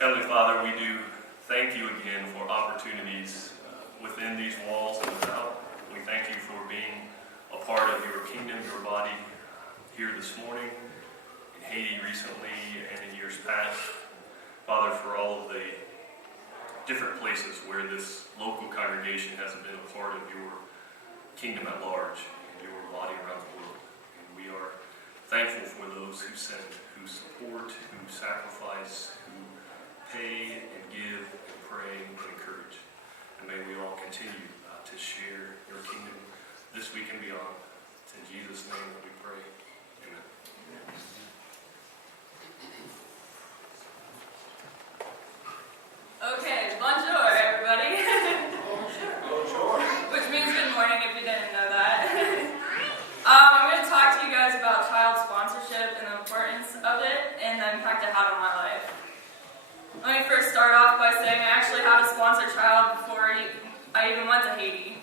Heavenly Father, we do thank you again for opportunities within these walls and without. We thank you for being a part of your kingdom, your body here this morning, in Haiti recently, and in years past. Father, for all of the different places where this local congregation has been a part of your kingdom at large and your body around the world. And we are thankful for those who send, who support, who sacrifice, who pay and give and pray and encourage. And may we all continue to share your kingdom this week and beyond. It's in Jesus' name that we pray. Amen. Okay, bonjour everybody. Bonjour. Which means good morning if you didn't know that. I'm going to talk to you guys about child sponsorship and the importance of it and the impact it had on my life. Let me first start off by saying I actually had a sponsored child before I even went to Haiti.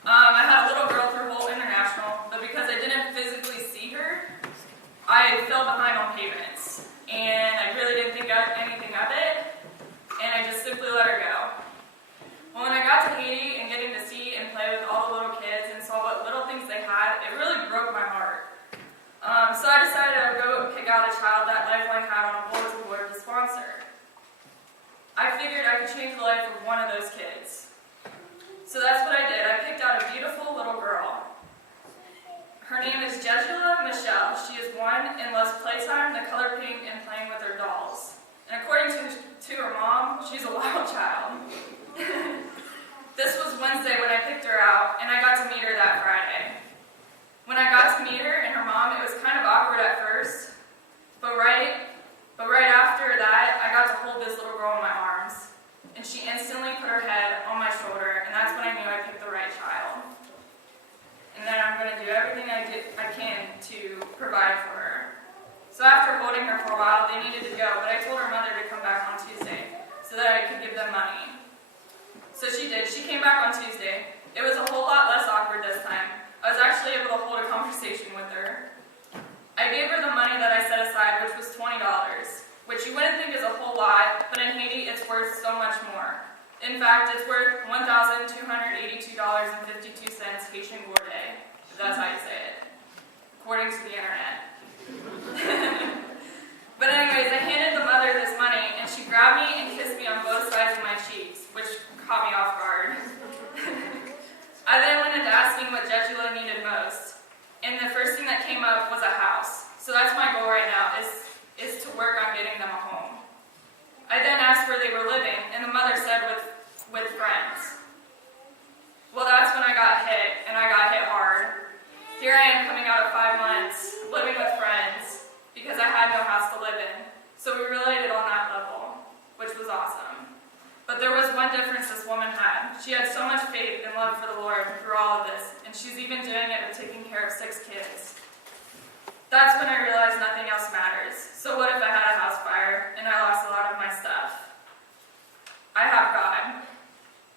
I had a little girl through Holt International, but because I didn't physically see her, I fell behind on payments. And I really didn't think anything of it, and I just simply let her go. Well, when I got to Haiti and getting to see and play with all the little kids and saw what little things they had, it really broke my heart. So I decided I would go pick out a child that Lifeline had on a bulletin board to sponsor. I figured I could change the life of one of those kids. So that's what I did. I picked out a beautiful little girl. Her name is Jejula Michelle. She is 1 and loves playtime, the color pink, and playing with her dolls. And according to her mom, she's a wild child. This was Wednesday when I picked her out, and I got to meet her that Friday. When I got to meet her and her mom, it was kind of awkward at first, but right after that, I got to hold this little girl in my arms, and she instantly put her head on my shoulder, and that's when I knew I picked the right child. And then I'm going to do everything I can to provide for her. So after holding her for a while, they needed to go, but I told her mother to come back on Tuesday so that I could give them money. So she did. She came back on Tuesday. It was a whole lot less awkward this time. I was actually able to hold a conversation with her. I gave her the money that I set aside, which was $20, which you wouldn't think is a whole lot, but in Haiti it's worth so much more. In fact, it's worth $1,282.52 Haitian gourde, if that's how you say it, according to the internet. But anyways, I handed the mother this money, and she grabbed me and kissed me on both sides of my cheeks, which caught me off guard. I then went into asking what Jejula needed most, and the first thing that came up was a house. So that's my goal right now, is to work on getting them a home. I then asked where they were living, and the mother said with friends. Well, that's when I got hit, and I got hit hard. Here I am coming out of 5 months, living with friends, because I had no house to live in. So we related on that level, which was awesome. But there was one difference this woman had. She had so much faith and love for the Lord through all of this, and she's even doing it with taking care of 6 kids. That's when I realized nothing else matters. So what if I had a house fire and I lost a lot of my stuff? I have God.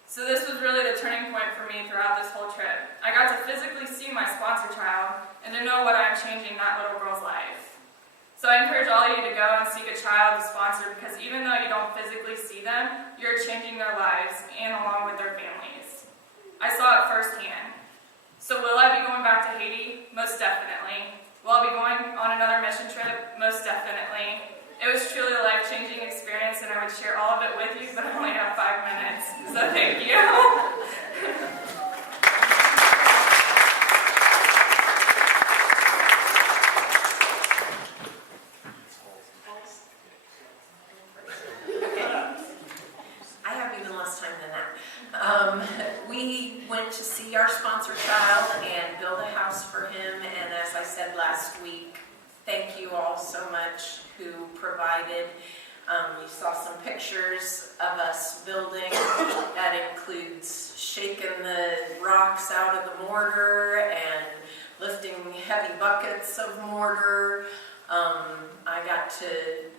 So this was really the turning point for me throughout this whole trip. I got to physically see my sponsor child and to know what I'm changing that little girl's life. So I encourage all of you to go and seek a child to sponsor, because even though you don't physically see them, you're changing their lives and along with their families. I saw it firsthand. So will I be going back to Haiti? Most definitely. Will I be going on another mission trip? Most definitely. It was truly a life-changing experience, and I would share all of it with you, but I only have 5 minutes, so thank you. I have even less time than that. We went to see our sponsor child and build a house for him, and as I said last week, thank you all so much who provided. You saw some pictures of us building. That includes shaking the rocks out of the mortar and lifting heavy buckets of mortar. I got to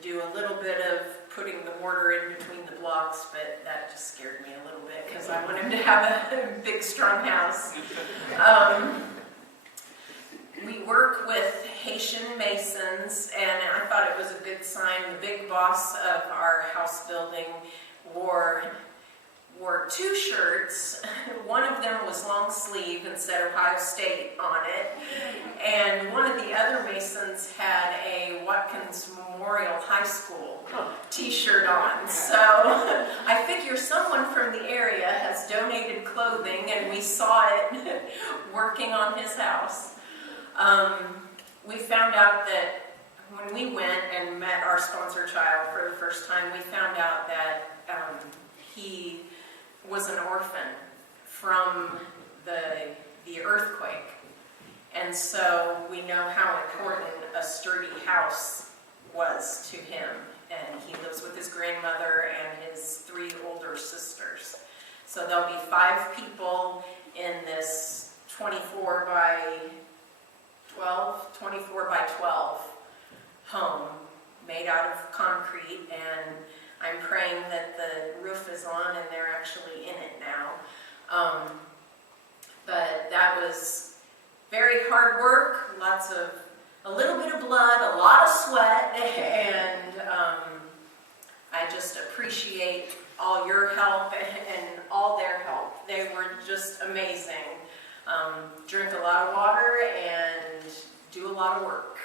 do a little bit of putting the mortar in between the blocks, but that just scared me a little bit because I wanted to have a big, strong house. We work with Haitian Masons, and I thought it was a good sign. The big boss of our house building wore 2 shirts. One of them was long sleeve and said Ohio State on it, and one of the other Masons had a Watkins Memorial High School t-shirt on. So I figure someone from the area has donated clothing, and we saw it working on his house. We found out that when we went and met our sponsor child for the first time, we found out that he was an orphan from the earthquake. And so we know how important a sturdy house was to him. And he lives with his grandmother and his 3 older sisters. So there'll be 5 people in this 24 by 12 home made out of concrete, and I'm praying that the roof is on and they're actually in it now. But that was very hard work, a little bit of blood, a lot of sweat, and I just appreciate all your help and all their help. They were just amazing. Drink a lot of water and do a lot of work.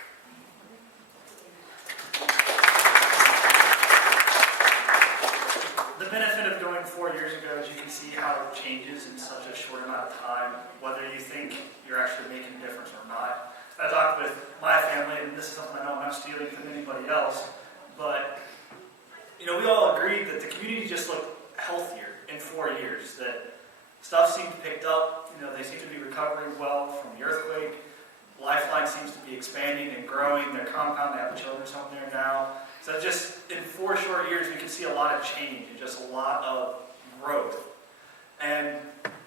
The benefit of going 4 years ago is you can see how it changes in such a short amount of time, whether you think you're actually making a difference or not. I talked with my family, and this is something I know I'm not stealing from anybody else, but we all agreed that the community just looked healthier in 4 years, that stuff seemed picked up, they seem to be recovering well from the earthquake. Lifeline seems to be expanding and growing. Their compound, they have a children's home there now. So just in 4 short years, we can see a lot of change and just a lot of growth. And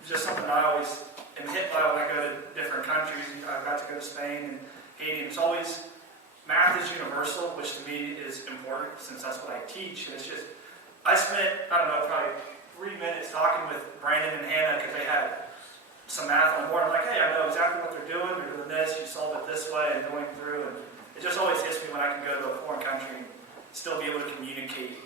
just something I always am hit by when I go to different countries. I've got to go to Spain and Haiti. It's always, math is universal, which to me is important since that's what I teach. And it's just, I spent, probably 3 minutes talking with Brandon and Hannah because they had some math on the board. I'm like, hey, I know exactly what they're doing this, you solve it this way, and going through. And it just always hits me when I can go to a foreign country and still be able to communicate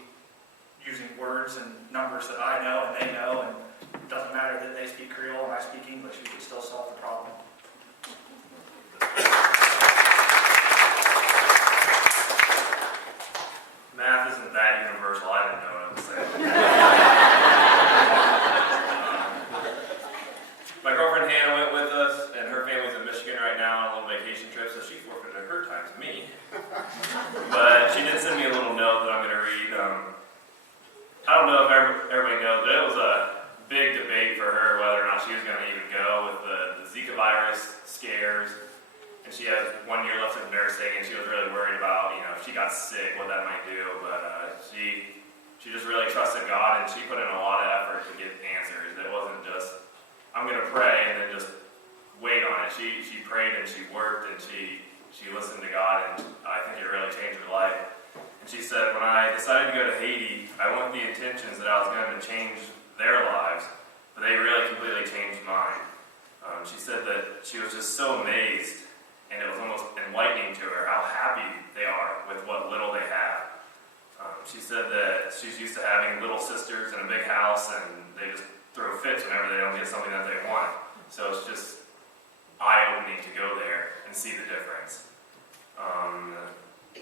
using words and numbers that I know and they know, and it doesn't matter that they speak Creole and I speak English, we can still solve the problem. Math isn't that universal. I didn't know what I was saying. My girlfriend Hannah went with us, and her family's in Michigan right now on a little vacation trip, so she forfeited her time to me. But she did send me a little note that I'm going to read. I don't know if everybody knows, but it was a big debate for her whether or not she was going to even go with the Zika virus scares. And she has 1 year left of nursing, and she was really worried about, if she got sick, what that might do. But she just really trusted God, and she put in a lot of effort to get answers. It wasn't just, I'm going to pray and then just wait on it. She prayed and she worked and she listened to God, and I think it really changed her life. And she said, when I decided to go to Haiti, I went with the intentions that I was going to change their lives, but they really completely changed mine. She said that she was just so amazed, and it was almost enlightening to her how happy they are with what little they have. She said that she's used to having little sisters in a big house, and they just throw fits whenever they don't get something that they want. So it's just eye-opening to go there and see the difference.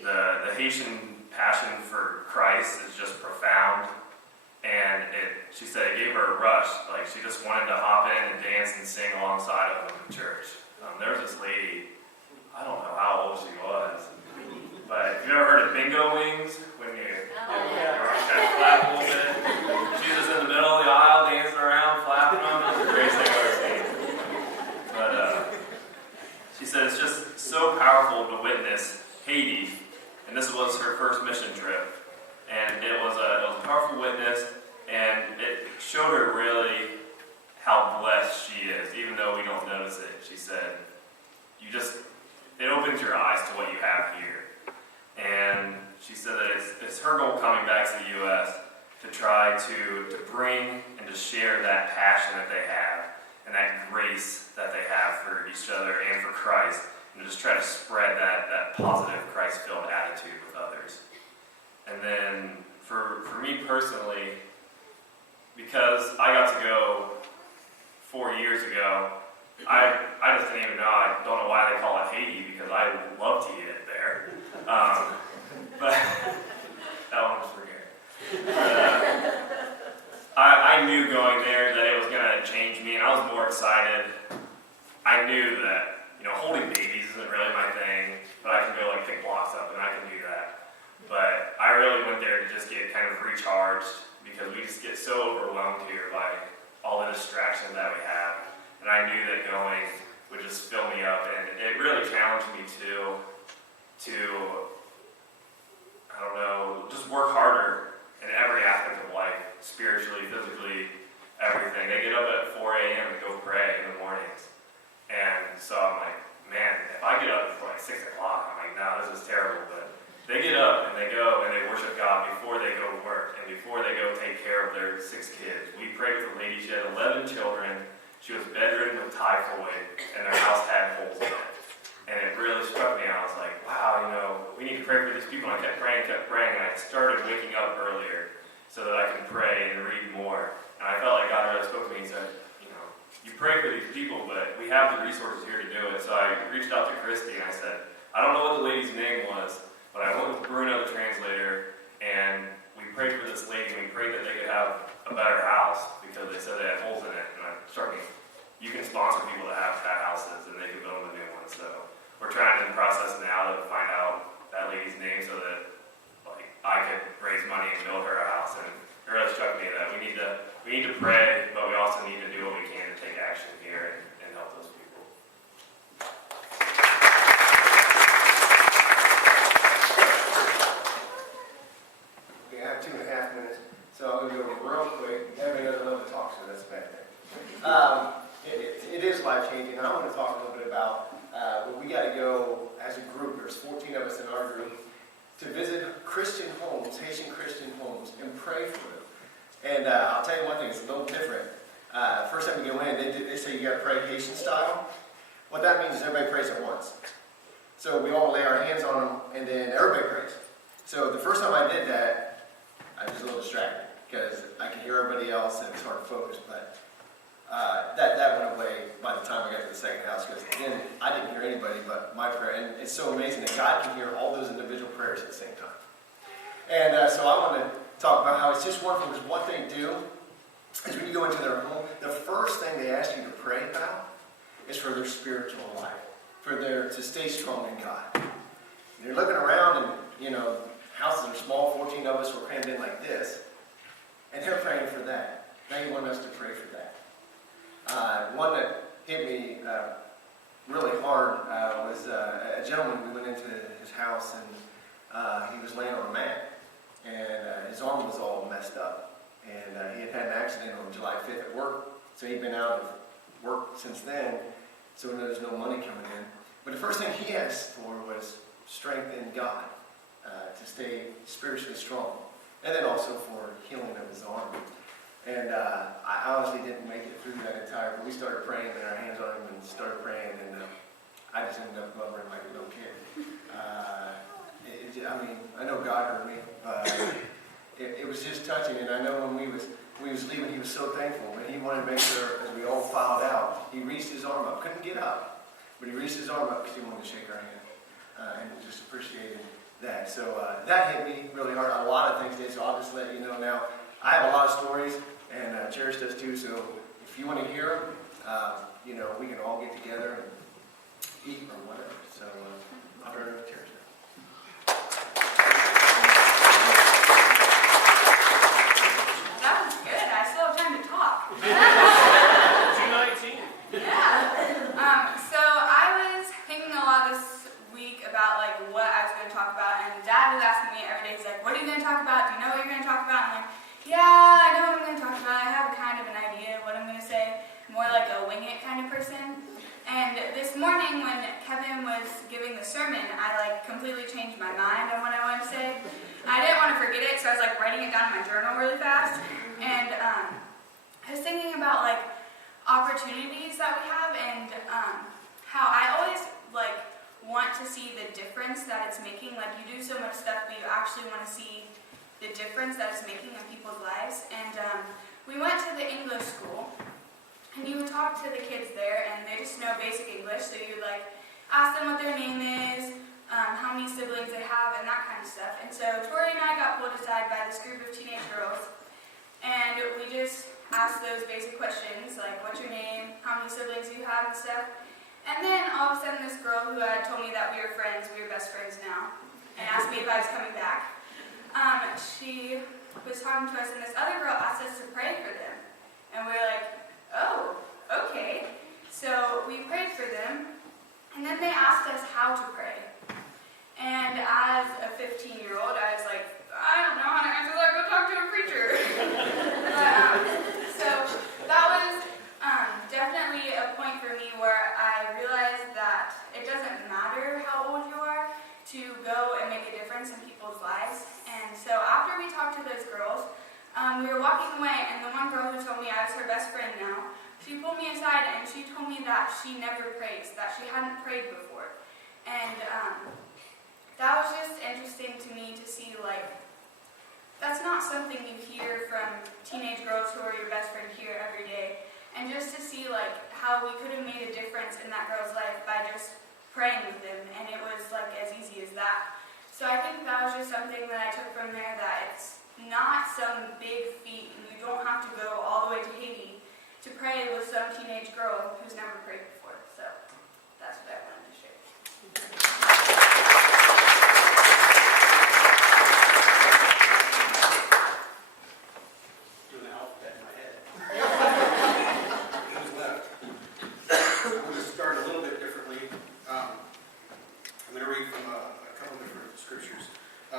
The Haitian passion for Christ is just profound, and she said it gave her a rush. Like, she just wanted to hop in and dance and sing alongside of them in church. There was this lady, I don't know how old she was, but have you ever heard of bingo wings? When you kind of flap a little bit. She was just in the middle of the aisle dancing around, flapping them. It was the greatest thing I've ever seen. But she said it's just so powerful to witness Haiti, and this was her first mission trip, and it was a powerful witness, and it showed her really how blessed she is, even though we don't notice it. She said, it opens your eyes to what you have here. And she said that it's her goal coming back to the U.S. to try to bring and to share that passion that they have and that grace that they have for each other and for Christ and just try to spread that positive Christ-filled attitude with others. And then for me personally, because I got to go 4 years ago, I just didn't even know, I don't know why they call it Haiti, because I would love to eat it there. But that one was for Gary. I knew going there that it was going to change me, and I was more excited. I knew that, holding babies isn't really my thing, but I can go like pick blocks up and I can do that. But I really went there to just get kind of recharged, because we just get so overwhelmed here by all the distractions that we have. And I knew that going would just fill me up, and it really challenged me to I don't know, just work harder in every aspect of life, spiritually, physically, everything. They get up at 4 a.m. to go pray in the mornings. And so I'm like, man, if I get up before like 6 o'clock, I'm like, no, this is terrible. But they get up and they go and they worship God before they go to work and before they go take care of their 6 kids. We prayed with a lady, she had 11 children. She was bedridden with typhoid, and their house had holes in it. And it really struck me. I was like, wow, we need to pray for these people. And I kept praying, and I started waking up earlier so that I could pray and read more. And I felt like God really spoke to me and said, you pray for these people, but we have the resources here to do it. So I reached out to Christy, and I said, I don't know what the lady's name was, but I went with Bruno, the translator, and we prayed for this lady, and we prayed that they could have a better house, because they said they had holes in it. And I started, you can sponsor people that have bad houses, and they can build them a new one. So we're trying to process now to find out that lady's name so that I could raise money and build her a house. And it really struck me that we need to pray, but we also need to do what we can to take action here and help those people. Okay, I have 2.5 minutes, so I'm going to go real quick. Everybody doesn't love to talk, so that's a bad thing. It is life-changing, and I want to talk a little bit about we got to go as a group. There's 14 of us in our group to visit Christian homes, Haitian Christian homes, and pray for them. And I'll tell you one thing, it's a little different. First time you go in, they say you got to pray Haitian style. What that means is everybody prays at once. So we all lay our hands on them, and then everybody prays. So the first time I did that, I was a little distracted, because I could hear everybody else, and it was hard to focus. But that went away by the time I got to the second house, because again, I didn't hear anybody but my prayer. And it's so amazing that God can hear all those individual prayers at the same time. And so I want to talk about how it's just wonderful, because what they do is when you go into their home, the first thing they ask you to pray about is for their spiritual life, to stay strong in God. And you're looking around, and houses are small, 14 of us were crammed in like this, and they're praying for that. They want us to pray for that. One that hit me really hard was a gentleman. We went into his house, and he was laying on a mat, and his arm was all messed up. And he had an accident on July 5th at work, so he'd been out of work since then, so there's no money coming in. But the first thing he asked for was strength in God, to stay spiritually strong, and then also for healing of his arm. And I honestly didn't make it through that entire, but we started praying, and our hands on him, and started praying, and I just ended up blubbering like a little kid. I know God heard me, but it was just touching. And I know when we was leaving, he was so thankful, but he wanted to make sure, as we all filed out, he reached his arm up. Couldn't get up, but he reached his arm up because he wanted to shake our hand, and just appreciated that. So that hit me really hard. A lot of things did, so I'll just let you know now. I have a lot of stories, and Cherish does too, so if you want to hear them, we can all get together and eat or whatever. So I'll turn it over to Cherish now. That was good. I still have time to talk. 2:19. Yeah. So I was thinking a lot this week about what I was going to talk about, and Dad was asking me every day. He's like, "What are you going to talk about? Do you know what you're going to talk about?" I'm like, "Yeah, I know what I'm going to talk about. I have kind of an idea of what I'm going to say. More like a wing it kind of person." And this morning when Kevin was giving the sermon, I completely changed my mind on what I wanted to say. I didn't want to forget it, so I was writing it down in my journal really fast. And I was thinking about opportunities that we have, and how I always want to see the difference that it's making. Like, you do so much stuff, but you actually want to see the difference that it's making in people's lives. And we went to the English school, and you would talk to the kids there, and they just know basic English, so you like ask them what their name is, how many siblings they have, and that kind of stuff. And so Tori and I got pulled aside by this group of teenage girls, and we just asked those basic questions, like what's your name, how many siblings you have, and stuff. And then all of a sudden this girl who had told me that we were friends, we were best friends now, and asked me if I was coming back. She was talking to us, and this other girl asked us to pray for them. And we were like, oh, okay. So we prayed for them, and then they asked us how to pray. And as a 15-year-old, I was like, I don't know how to answer that, go talk to a preacher. So that was definitely a point for me where I realized that it doesn't matter how old you are to go and make a difference in people's lives. And so after we talked to those girls, we were walking away, and the one girl who told me I was her best friend now, she pulled me aside and she told me that she never prays, that she hadn't prayed before. And that was just interesting to me to see, like, that's not something you hear from teenage girls who are your best friend here every day. And just to see, like, how we could have made a difference in that girl's life by just praying with them, and it was, like, as easy as that. So I think that was just something that I took from there, that it's not some big feat, and you don't have to go all the way to Haiti to pray with some teenage girl who's never prayed before. So that's what I wanted to share. Doing the alphabet in my head. Who's left? I'm going to start a little bit differently. I'm going to read from a couple different scriptures.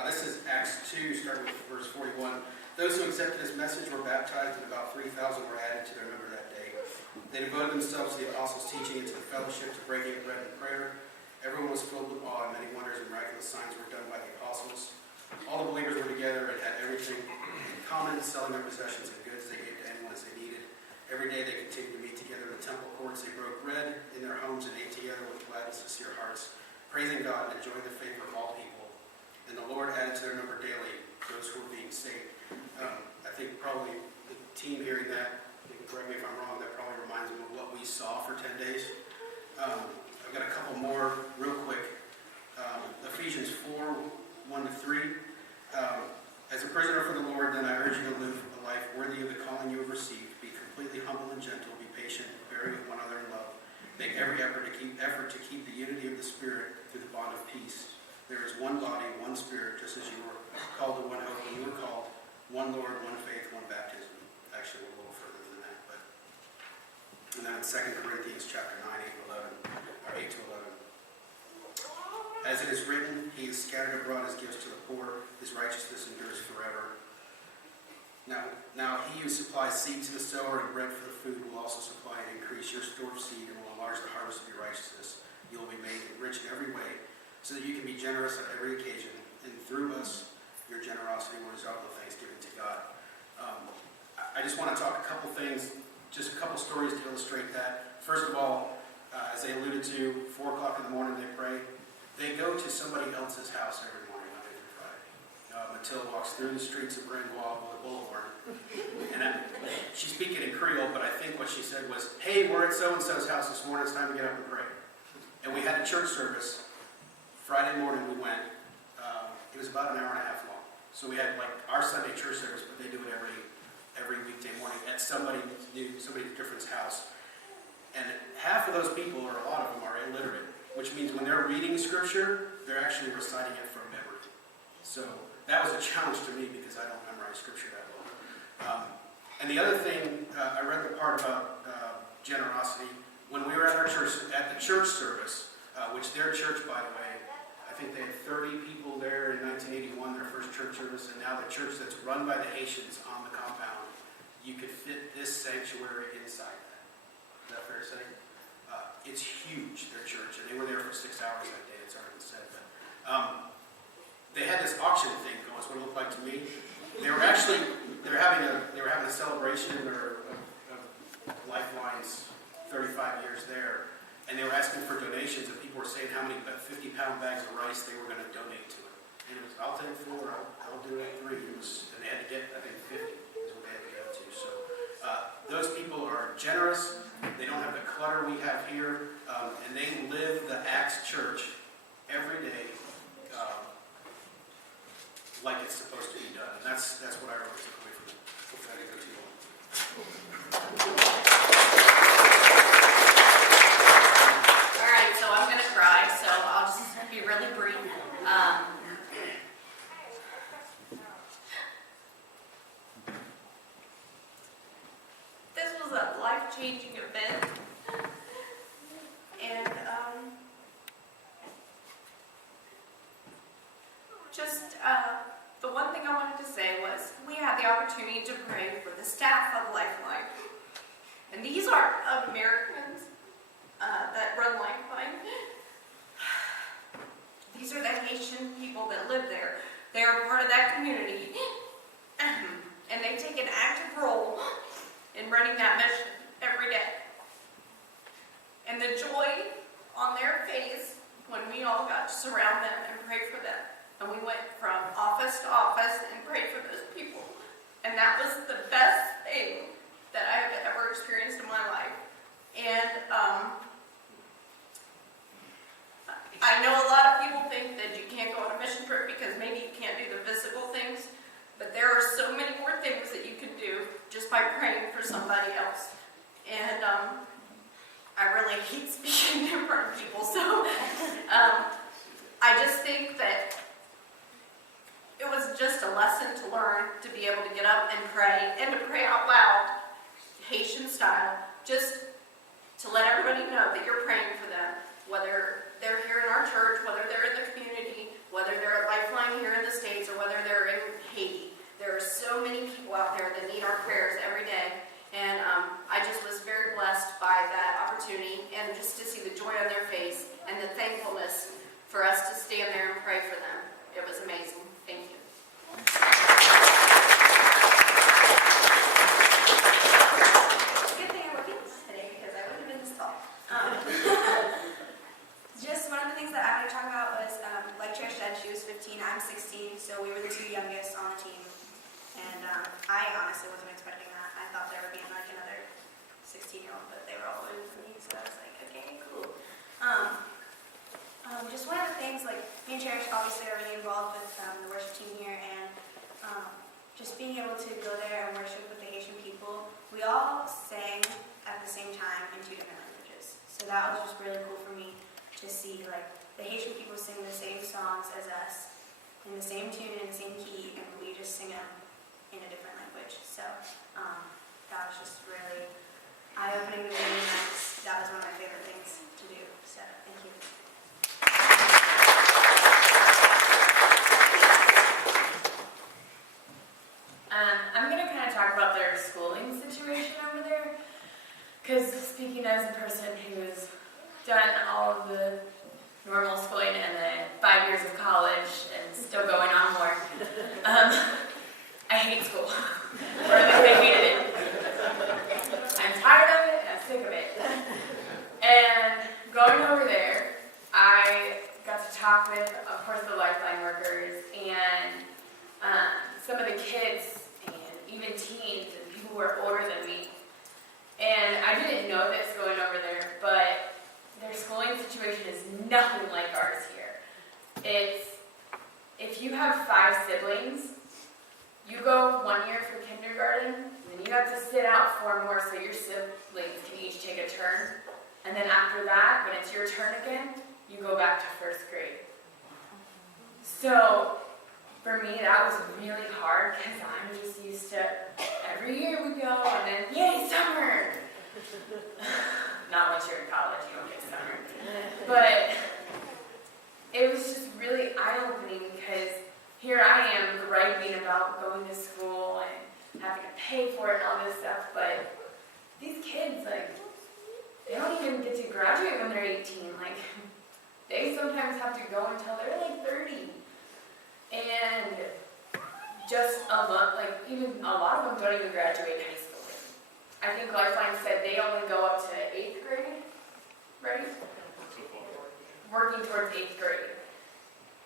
This is Acts 2, starting with verse 41. Those who accepted his message were baptized, and about 3,000 were added to their number that day. They devoted themselves to the apostles' teaching and to the fellowship, to breaking of bread and prayer. Everyone was filled with awe, and many wonders and miraculous signs were done by the apostles. All the believers were together and had everything in common, selling their possessions and goods they gave to anyone as they needed. Every day they continued to meet together in the temple courts. They broke bread in their homes and ate together with glad and sincere hearts, praising God and enjoying the favor of all people. And the Lord added to their number daily those who were being saved. I think probably the team hearing that, you can correct me if I'm wrong, that probably reminds them of what we saw for 10 days. I've got a couple more real quick. Ephesians 4, 1-3. As a prisoner for the Lord, then I urge you to live a life worthy of the calling you have received. Be completely humble and gentle. Be patient, bearing with one another in love. Make every effort to keep the unity of the Spirit through the bond of peace. There is one body, one Spirit, just as you were called to one hope when you were called. One Lord, one faith, one baptism. Actually, we're a little further than that. And then in 2 Corinthians chapter 9, 8-11. As it is written, he has scattered abroad his gifts to the poor. His righteousness endures forever. Now he who supplies seed to the sower and bread for the food will also supply and increase your store of seed and will enlarge the harvest of your righteousness. You will be made rich in every way, so that you can be generous on every occasion, and through us, your generosity will result in thanksgiving to God. I just want to talk a couple things, just a couple stories to illustrate that. First of all, as they alluded to, 4 o'clock in the morning they pray. They go to somebody else's house every morning, Monday through Friday. Matilda walks through the streets of Gringoire with a bullhorn. And she's speaking in Creole, but I think what she said was, hey, we're at so-and-so's house this morning, it's time to get up and pray. And we had a church service. Friday morning we went. It was about an hour and a half long. So we had like our Sunday church service, but they do it every weekday morning at somebody different's house. And half of those people, or a lot of them, are illiterate, which means when they're reading scripture, they're actually reciting it from memory. So that was a challenge to me because I don't memorize scripture that well. And the other thing, I read the part about generosity. When we were at the church service, which their church, by the way, I think they had 30 people there in 1981, their first church service, and now the church that's run by the Haitians on the compound, you could fit this sanctuary inside that. Is that fair to say? It's huge, their church, and they were there for 6 hours that day, it's already been said. But they had this auction thing going, that's what it looked like to me. They were having a celebration of Lifeline's 35 years there, and they were asking for donations, and people were saying how many 50-pound bags of rice they were going to donate to it. And it was, I'll take 4, I'll donate 3. It was, and they had to get, I think, 50 is what they had to go to. So those people are generous. They don't have the clutter we have here, and they live the Acts Church every day like it's supposed to be done. And that's what I really took away from it. Hopefully I didn't go too long. All right, so I'm going to cry, so I'll just be really brief. This was a life-changing event, and the one thing I wanted to say was we had the opportunity to pray for the staff of Lifeline, and these are Americans that run Lifeline. These are the Haitian people that live there. They are part of that community, and they take an active role in running that mission every day. And the joy on their face when we all got to surround them and pray for them. And we went from office to office and prayed for those people. And that was the best thing that I have ever experienced in my life. And I know a lot of people think that you can't go on a mission trip because maybe you can't do the physical things. But there are so many more things that you can do just by praying for somebody else. And I really hate speaking in front of people. So I just think that it was just a lesson to learn to be able to get up and to pray out loud, Haitian style, just to let everybody know that you're praying for them, whether they're here in our church, whether they're in the community, whether they're at Lifeline here in the States, or whether they're in Haiti. There are so many people out there that need our prayers every day, and I just was very blessed by that opportunity, and just to see the joy on their face and the thankfulness for us to stand there and pray for them. It was amazing. Thank you. Good thing I work in today because I wouldn't have been this tall. Just one of the things that I wanted to talk about was, like Trish said, she was 15, I'm 16, so we were the 2 youngest on the team. And I honestly wasn't expecting that. I thought there would be like another 16-year-old, but they were all older than me, so I was like, okay, cool. Just one of the things, like, me and Cherish obviously are really involved with the worship team here, and just being able to go there and worship with the Haitian people, we all sang at the same time in 2 different languages. So that was just really cool for me to see, like, the Haitian people sing the same songs as us, in the same tune, in the same key, and we just sing them in a different language. So that was just really eye-opening to me, and that was one of my favorite things to do. So thank you. I'm going to kind of talk about their schooling situation over there, because speaking as a person who's done all of the normal schooling and then 5 years of college and still going on more, I hate school, or at least I hated it. I'm tired of it and I'm sick of it. And going over there, I got to talk with, of course, the Lifeline workers and some of the kids and even teens and people who are older than me. And I didn't know this going over there, but their schooling situation is nothing like ours here. It's, if you have 5 siblings, you go 1 year for kindergarten, and then you have to sit out 4 more so your siblings can each take a turn. And then after that, when it's your turn again, you go back to 1st grade. So for me, that was really hard because I'm just used to every year we go and then, yay, summer! Not once you're in college, you don't get summer. But it was just really eye-opening because here I am griping about going to school and having to pay for it and all this stuff, but these kids, like, they don't even get to graduate when they're 18. Like, they sometimes have to go until they're like 30. And just a lot, like, even a lot of them don't even graduate high school. I think Lifeline said they only go up to 8th grade, right? So far. Working towards 8th grade.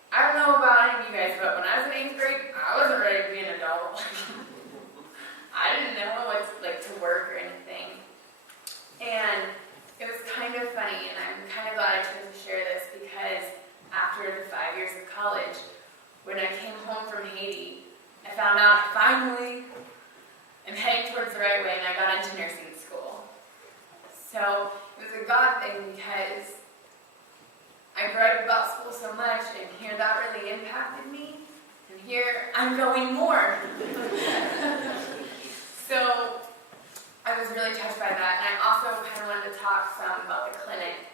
I don't know about any of you guys, but when I was in 8th grade, I wasn't ready to be an adult. I didn't know what to work or anything. And it was kind of funny, and I'm kind of glad I chose to share this because after the 5 years of college, when I came home from Haiti, I found out I finally am heading towards the right way, and I got into nursing school. So it was a God thing because I griped about school so much, and here that really impacted me, and here I'm going more. So I was really touched by that, and I also kind of wanted to talk some about the clinic,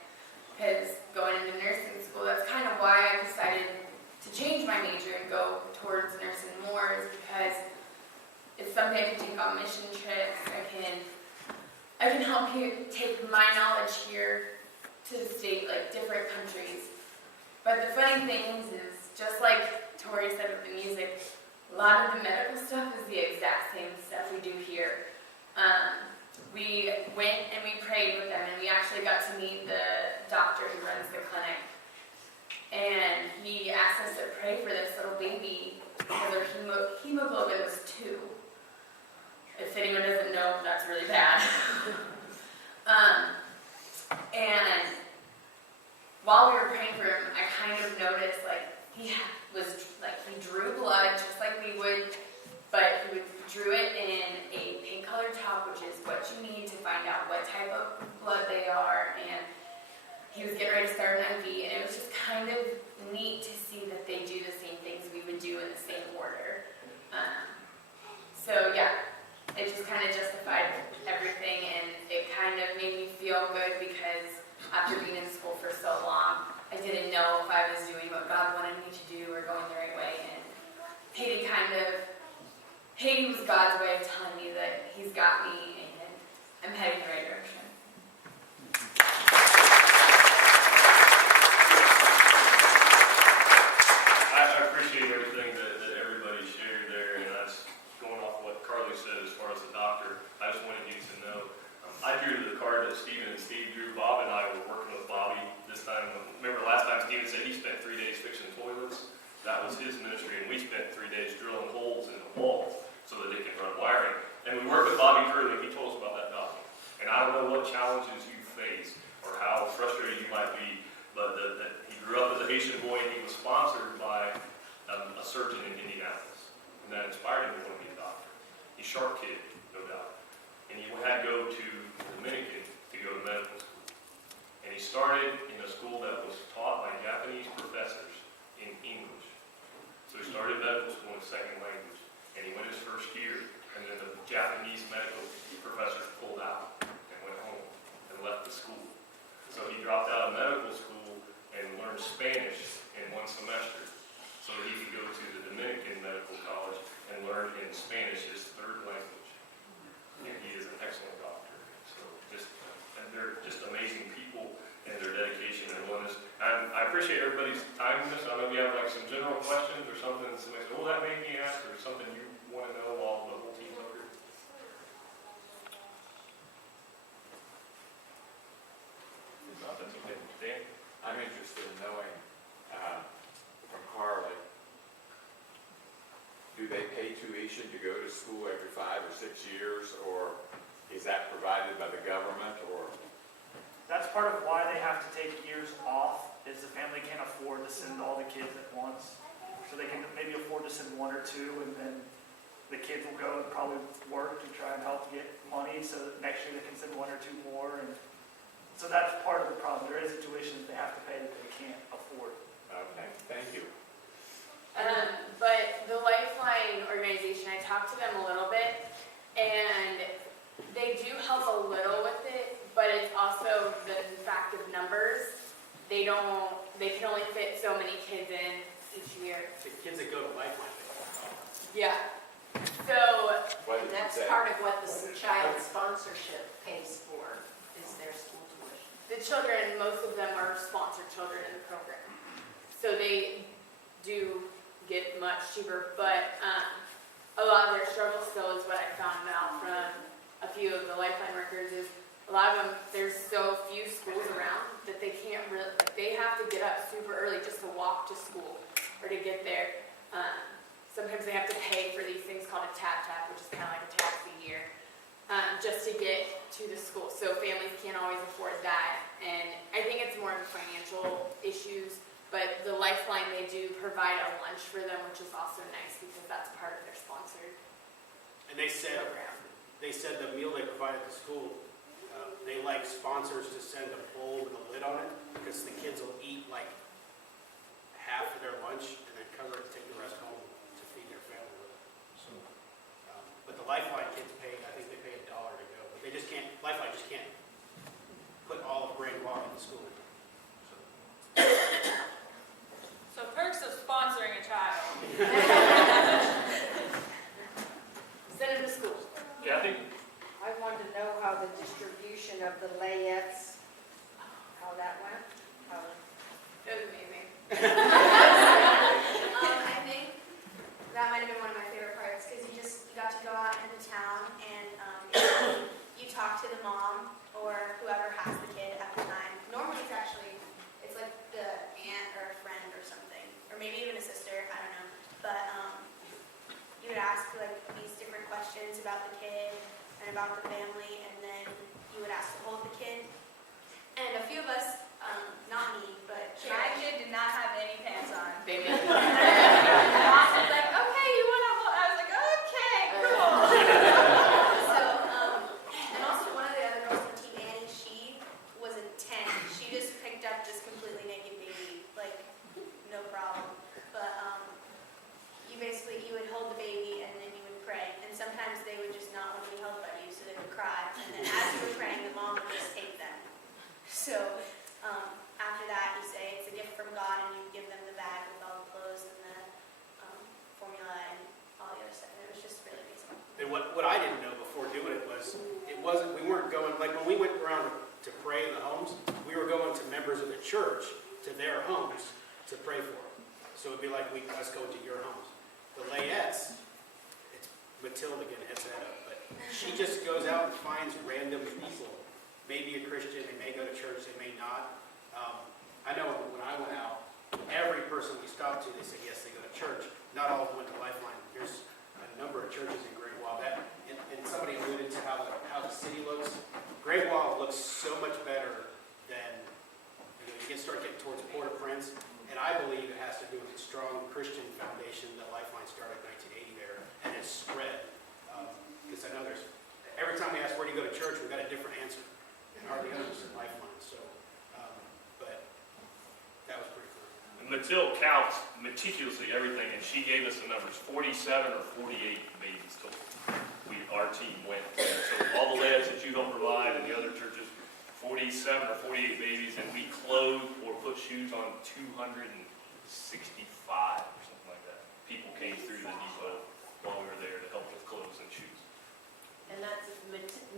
because going into nursing school, that's kind of why I decided to change my major and go towards nursing more, is because it's something I can take on mission trips. I can help you take my knowledge here to the state, like different countries. But the funny thing is just like Tori said with the music, a lot of the medical stuff is the exact same stuff we do here. We went and we prayed with them, and we actually got to meet the doctor who runs the clinic. And he asked us to pray for this little baby because their hemoglobin was 2. If anyone doesn't know, that's really bad. And while we were praying for him, I kind of noticed he drew blood just like we would, but he drew it in a pink colored top, which is what you need to find out what type of blood they are. And he was getting ready to start an IV, and it was just kind of neat to see that they do the same things we would do in the same order. So yeah, it just kind of justified everything, and it kind of made me feel good because after being in school for so long, I didn't know if I was doing what God wanted me to do or going the right way. And Haiti was God's way of telling me that He's got me and I'm heading the right direction. I appreciate everything that everybody shared there, and I was going off what Carly said as far as the doctor. I just wanted you to know, I drew the card that Stephen and Steve drew. Bob and I were working with Bobby this time. Remember last time Stephen said he spent 3 days fixing toilets? That was his ministry, and we spent 3 days drilling holes in the walls so that they could run wiring. And we worked with Bobby Curley, he told us about that doctor. And I don't know what challenges you face or how frustrated you might be, but he grew up as a Haitian boy, and he was sponsored by a surgeon in Indianapolis. And that inspired him to want to be a doctor. He's a sharp kid, no doubt. And he had to go to the Dominican to go to medical school. And he started in a school that was taught by Japanese professors in English. So he started medical school in a second language. And he went his first year, and then the Japanese medical professors pulled out and went home and left the school. So he dropped out of medical school and learned Spanish in 1 semester so that he could go to the Dominican Medical College and learn in Spanish, his 3rd language. And he is an excellent doctor. So and they're just amazing people and their dedication and willingness. And I appreciate everybody's time in this. I know if you have some general questions or something, somebody says, "Oh, that made me ask," or something you want to know while the whole team's up here. If not, that's okay. Dan? I'm interested in knowing from Carly, do they pay tuition to go to school every 5 or 6 years, or is that provided by the government, or? That's part of why they have to take years off, is the family can't afford to send all the kids at once. So they can maybe afford to send 1 or 2, and then the kids will go and probably work to try and help get money so that next year they can send 1 or 2 more. And so that's part of the problem. There is a tuition that they have to pay that they can't afford. Okay, thank you. But the Lifeline organization, I talked to them a little bit, and they do help a little with it, but it's also the fact of numbers. They can only fit so many kids in each year. The kids that go to Lifeline. Yeah. So, What And did you that's say? part of what the child sponsorship pays for, is their school tuition. the children, most of them are sponsored children in the program. So they do get much cheaper, but a lot of their struggle still is what I found out from a few of the Lifeline workers is a lot of them, there's so few schools around that they can't really, like, they have to get up super early just to walk to school or to get there. Sometimes they have to pay for these things called a tap, which is kind of like a taxi here, just to get to the school. So families can't always afford that. And I think it's more of a financial issues, but the Lifeline, they do provide a lunch for them, which is also nice because that's part of their sponsored And they said the meal they provide at the school, they like sponsors to send a bowl with a lid on it because the kids will eat like half of their lunch and then cover it and take the rest home to feed their family with it. So, but the Lifeline kids pay, I think they pay $1 to go, but they just can't, Lifeline just can't put all of Grand Walk in the school. So perks of sponsoring a child. send them to school. Kathy? I wanted to know how the distribution of the layettes, how that went. It was amazing. I think that might have been one of my favorite parts because you got to go out into town and you talk to the mom or whoever has the kid at the time. Normally it's like the aunt or a friend or something, or maybe even a sister, I don't know. But you would ask like these different questions about the kid and about the family, and then you would ask to hold the kid. And a few of us, not me, but My kid did not have any pants on. They made me. Mom was like, okay, you want to hold? I was like, okay, cool. So, and also one of the other girls on Team Annie, she was a 10. She just picked up this completely naked baby, like, no problem. But you would hold the baby and then you would pray. And sometimes they would just not want to be held by you, so they would cry. And then as you were praying, the mom would just take them. So after that, you say it's a gift from God, and you give them the bag with all the clothes and the formula and all the other stuff. And it was just really amazing. And what I didn't know before doing it wasn't, we weren't going, like when we went around to pray in the homes, we were going to members of the church, to their homes, to pray for them. So it'd be like us going to your homes. The layettes, it's Matilda getting heads that up, but she just goes out and finds random people. Maybe a Christian, they may go to church, they may not. I know when I went out, every person we stopped to, they said yes, they go to church. Not all of them went to Lifeline. There's a number of churches in Great Wall. And somebody alluded to how the city looks. Great Wall looks so much better than, you start getting towards Port-au-Prince. And I believe it has to do with the strong Christian foundation that Lifeline started in 1980 there, and it's spread. Because I know every time we ask where do you go to church, we've got a different answer. And hardly others is Lifeline. So, but that was pretty cool. And Matilda counts meticulously everything, and she gave us the numbers, 47 or 48 babies total. Our team went. So all the lads that you don't provide and the other churches, 47 or 48 babies, and we clothed or put shoes on 265 or something like that. People came through the depot while we were there to help with clothes and shoes. And that's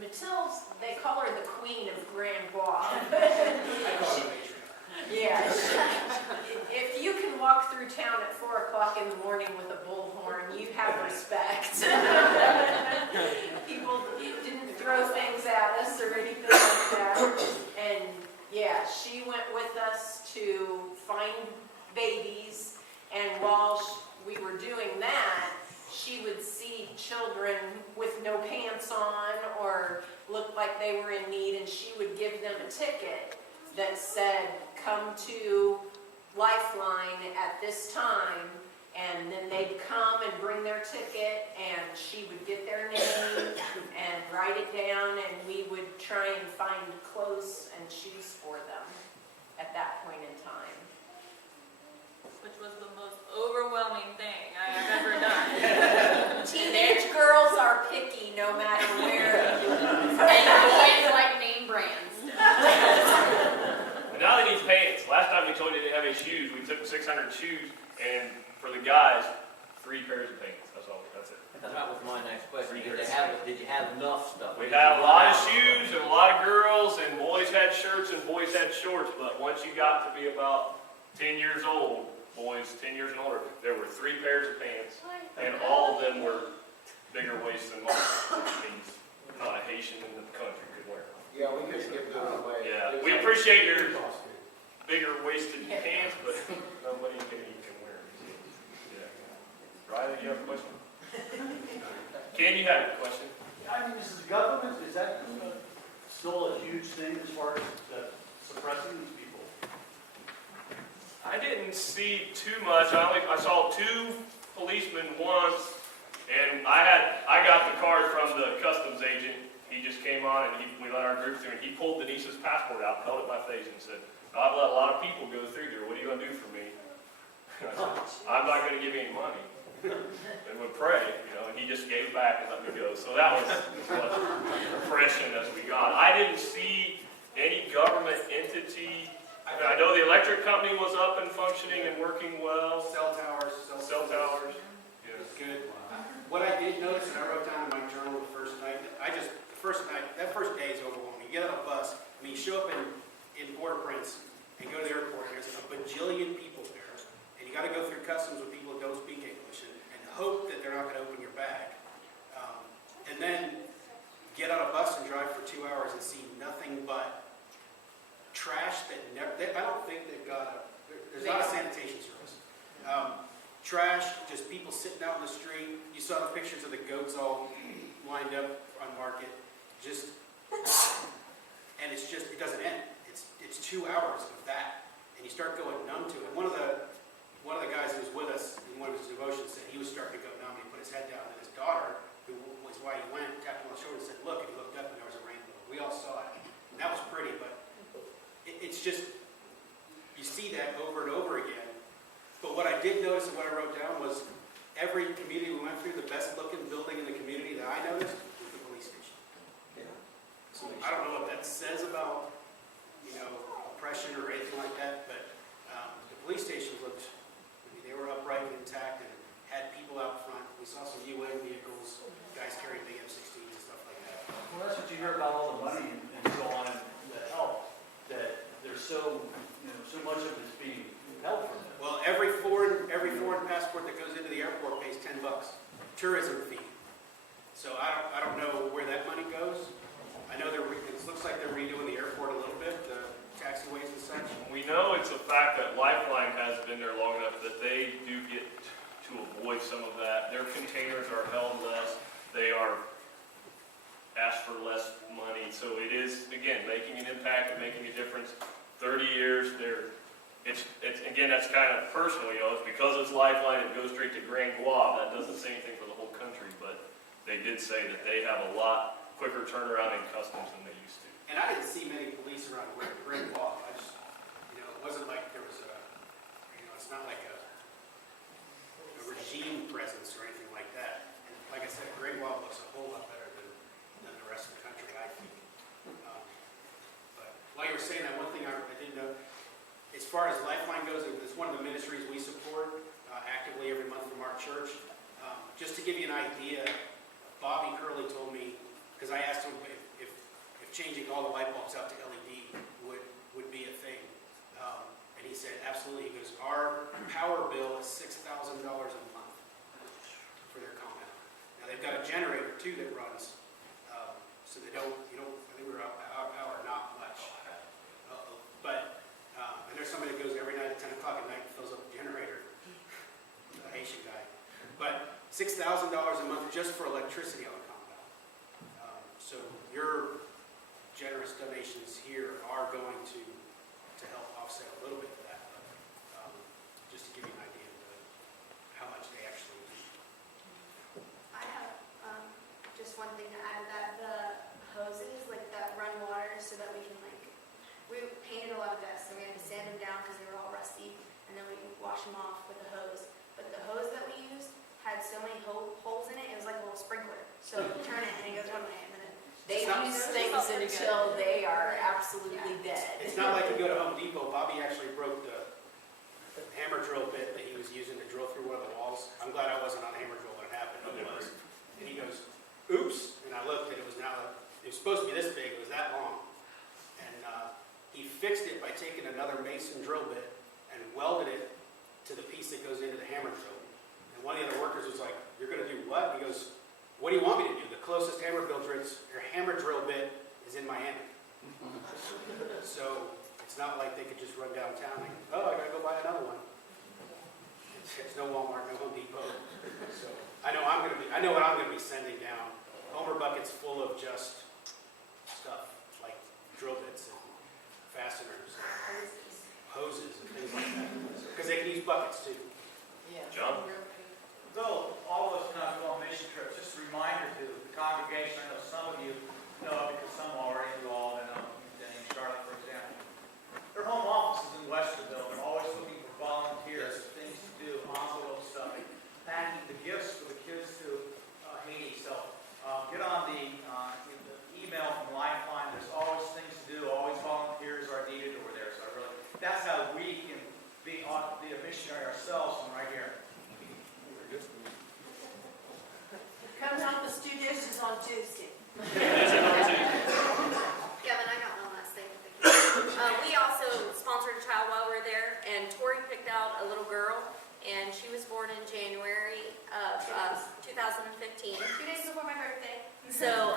Matilda's, they call her the queen of Grand Bois. I call it a matriarch. Yeah. If you can walk through town at 4 o'clock in the morning with a bullhorn, you have respect. People didn't throw things at us or anything like that. And yeah, she went with us to find babies, and while we were doing that, she would see children with no pants on or looked like they were in need, and she would give them a ticket that said, come to Lifeline at this time, and then they'd come and bring their ticket, and she would get their name and write it down, and we would try and find clothes and shoes for them at that point in time. Which was the most overwhelming thing I have ever done. Teenage girls are picky no matter where you go. And boys like name brands. And now they need pants. Last time we told you they didn't have any shoes, we took 600 shoes, and for the guys, 3 pairs of pants. That's all. That's it. That was my next question. Did you have enough stuff? We had a lot of shoes and a lot of girls, and boys had shirts and boys had shorts. But once you got to be about 10 years old, boys 10 years and older, there were 3 pairs of pants, and all of them were bigger waist than mine. Which means not a Haitian in the country could wear them. Yeah, we couldn't give those away. Yeah, we appreciate your bigger waisted cans, but nobody can wear them. Yeah. Riley, you have a question? Ken, you had a question? I mean, is the government, is that still a huge thing as far as suppressing these people? I didn't see too much. I saw 2 policemen once, and I got the card from the customs agent. He just came on and we let our group through, and he pulled Denise's passport out, held it in my face, and said, "I've let a lot of people go through here. What are you going to do for me?" I said, "I'm not going to give you any money." And would pray, and he just gave it back and let me go. So that was as much impression as we got. I didn't see any government entity. I know the electric company was up and functioning and working well. Cell towers. Yeah. It's good. What I did notice, and I wrote down in my journal the first night, that first day is overwhelming. You get on a bus, you show up in Port-au-Prince and go to the airport, and there's a bajillion people there, and you got to go through customs with people who don't speak English and hope that they're not going to open your bag. And then get on a bus and drive for 2 hours and see nothing but trash that I don't think they've got there's not a sanitation service. Trash, just people sitting out in the street. You saw the pictures of the goats all lined up on Market. And it doesn't end. It's 2 hours of that, and you start going numb to it. One of the guys who was with us in one of his devotions said he was starting to go numb. He put his head down, and his daughter, who was why he went, tapped him on the shoulder and said, "Look," and he looked up, and there was a rainbow. We all saw it, and that was pretty, but it's just, you see that over and over again. But what I did notice and what I wrote down was every community we went through, the best looking building in the community that I noticed was the police station. Yeah. So I don't know what that says about, oppression or anything like that, but the police station looked, they were upright and intact and had people out front. We saw some UN vehicles, guys carrying big M16s and stuff like that. Well, that's what you hear about all the money and so on, the help, that there's so much of it's being held from them. Well, every foreign passport that goes into the airport pays $10. Tourism fee. So I don't know where that money goes. I know it looks like they're redoing the airport a little bit, the taxiways and such. We know it's a fact that Lifeline has been there long enough that they do get to avoid some of that. Their containers are held less. They are asked for less money. So it is, again, making an impact and making a difference. 30 years, again, that's kind of personal, it's because it's Lifeline, it goes straight to Grand Guave. That doesn't say anything for the whole country, but they did say that they have a lot quicker turnaround in customs than they used to. And I didn't see many police around Grand Guave. I just, it wasn't like there was it's not like a regime presence or anything like that. And like I said, Grand Guave looks a whole lot better than the rest of the country, I think. But while you were saying that, one thing I did know, as far as Lifeline goes, it's one of the ministries we support actively every month from our church. Just to give you an idea, Bobby Curley told me, because I asked him if changing all the light bulbs out to LED would be a thing. And he said, absolutely. He goes, our power bill is $6,000 a month for their compound. Now they've got a generator too that runs, so they don't, I think we're out power, not much. But, and there's somebody that goes every night at 10 o'clock at night and fills up the generator, a Haitian guy. But $6,000 a month just for electricity on the compound. So your generous donations here are going to help offset a little bit of that. But, just to give you an idea of how much they actually do. I have just one thing to add, that the hoses that run water so that we can we painted a lot of desks and we had to sand them down because they were all rusty, and then we wash them off with the hose. But the hose that we used had so many holes in it, it was like a little sprinkler. So you turn it and it goes one way, and then They use things until they are absolutely dead. It's not like you go to Home Depot. Bobby actually broke the hammer drill bit that he was using to drill through one of the walls. I'm glad I wasn't on hammer drill when it happened. He was. And he goes, oops. And I looked and it was supposed to be this big. It was that long. And he fixed it by taking another mason drill bit and welded it to the piece that goes into the hammer drill. And one of the other workers was like, "You're going to do what?" And he goes, "What do you want me to do? The closest hammer drill bit is in Miami." So it's not like they could just run downtown and, oh, I gotta go buy another one. There's no Walmart, no Home Depot. So I know what I'm gonna be sending down. Homer buckets full of just stuff like drill bits and fasteners and hoses and things like that. Because they can use buckets too. John? Though all of us not go on mission trips, just a reminder to the congregation, I know some of you know because some are already involved, and in Charlotte, for example. Their home offices in Westerville, they're always looking for volunteers, things to do, envelope stuffing, packing the gifts for the kids to Haiti. So get on the email from Lifeline. There's always things to do, always volunteers are needed over there. So that's how we can be a missionary ourselves from right here. Come help us do dishes on Tuesday. Kevin, I got one last thing. We also sponsored a child while we were there, and Tori picked out a little girl, and she was born in January of 2015. 2 days before my birthday. So,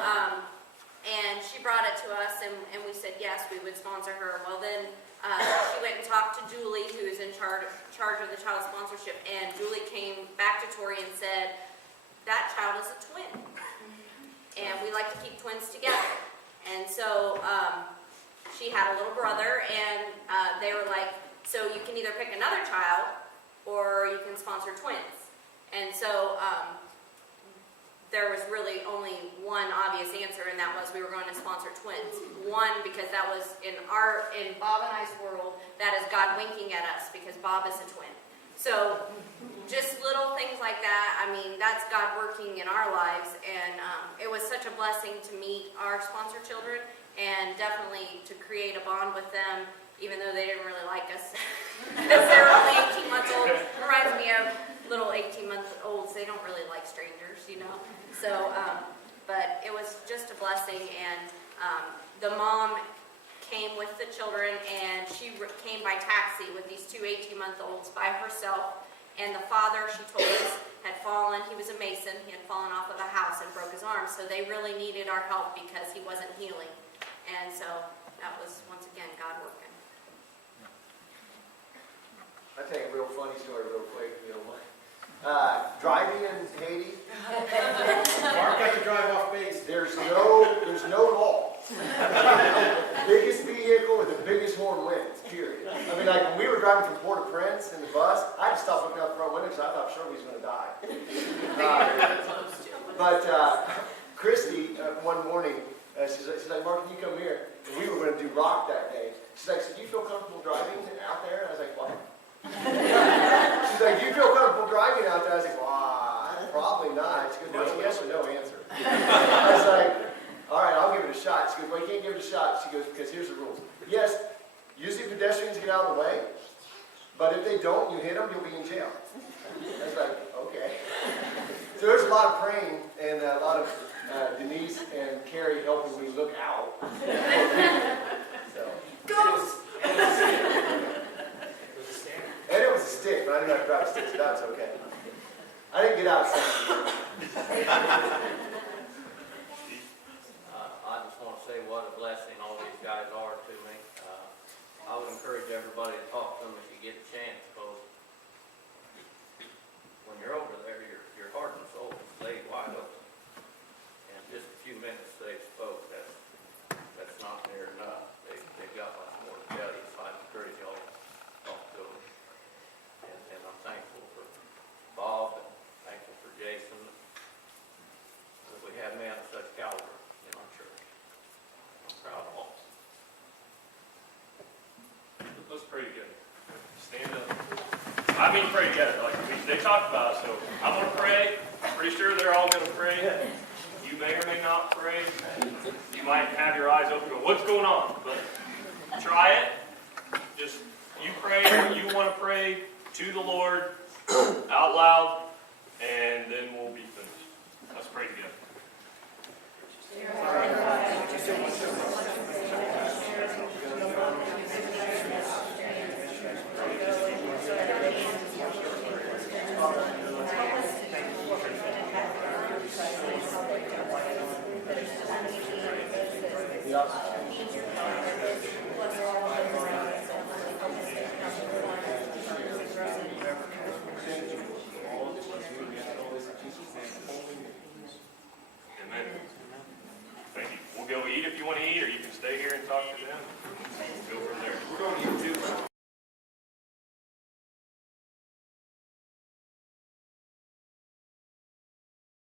and she brought it to us, and we said yes, we would sponsor her. Well, then she went and talked to Julie, who is in charge of the child sponsorship, and Julie came back to Tori and said, that child is a twin, and we like to keep twins together. And so she had a little brother, and they were like, so you can either pick another child, or you can sponsor twins. And so there was really only one obvious answer, and that was we were going to sponsor twins. One, because that was in Bob and I's world, that is God winking at us, because Bob is a twin. So just little things like that, I mean, that's God working in our lives, and it was such a blessing to meet our sponsor children, and definitely to create a bond with them, even though they didn't really like us, because they're only 18 months old. It reminds me of little 18-month-olds, they don't really like strangers, you know. So, but it was just a blessing, and the mom came with the children, and she came by taxi with these two 18-month-olds by herself, and the father, she told us, had fallen. He was a mason. He had fallen off of a house and broke his arm, so they really needed our help because he wasn't healing. And so that was, once again, God working. I'll tell you a real funny story real quick, if you don't mind. Driving in Haiti, Mark got to drive off base. there's no law. Biggest vehicle with the biggest horn wins, period. I mean, like when we were driving from Port-au-Prince in the bus, I had to stop looking out the front window because I thought Shirley was going to die. But Christy, one morning, she's like, Mark, can you come here? And we were going to do rock that day. She's like, so do you feel comfortable driving out there? And I was like, what? She's like, do you feel comfortable driving out there? I was like, well, probably not. She goes, no, yes or no answer. I was like, all right, I'll give it a shot. She goes, well, you can't give it a shot. She goes, because here's the rules. Yes, usually pedestrians get out of the way, but if they don't, you hit them, you'll be in jail. I was like, okay. So there's a lot of praying and a lot of Denise and Carrie helping me look out. So. Ghost! And it was a stick, but I didn't have to drive a stick, so that was okay. I didn't get out of something. I just want to say what a blessing all these guys are to me. I would encourage everybody to talk to them if you get a chance, because when you're over there, your heart and soul is laid wide open. And just a few minutes they spoke, that's not near enough. They've got much more to tell you, so I encourage y'all to talk to them. And I'm thankful for Bob, and thankful for Jason, that we have men of such caliber in our church. I'm proud of all. Let's pray together. Stand up. I mean pray together. Like they talked about it, so I'm going to pray. I'm pretty sure they're all going to pray. You may or may not pray. You might have your eyes open and go, what's going on? But try it. Just you pray what you want to pray to the Lord out loud, and then we'll be finished. Let's pray together. The you want to eat, or you can stay here and talk to them.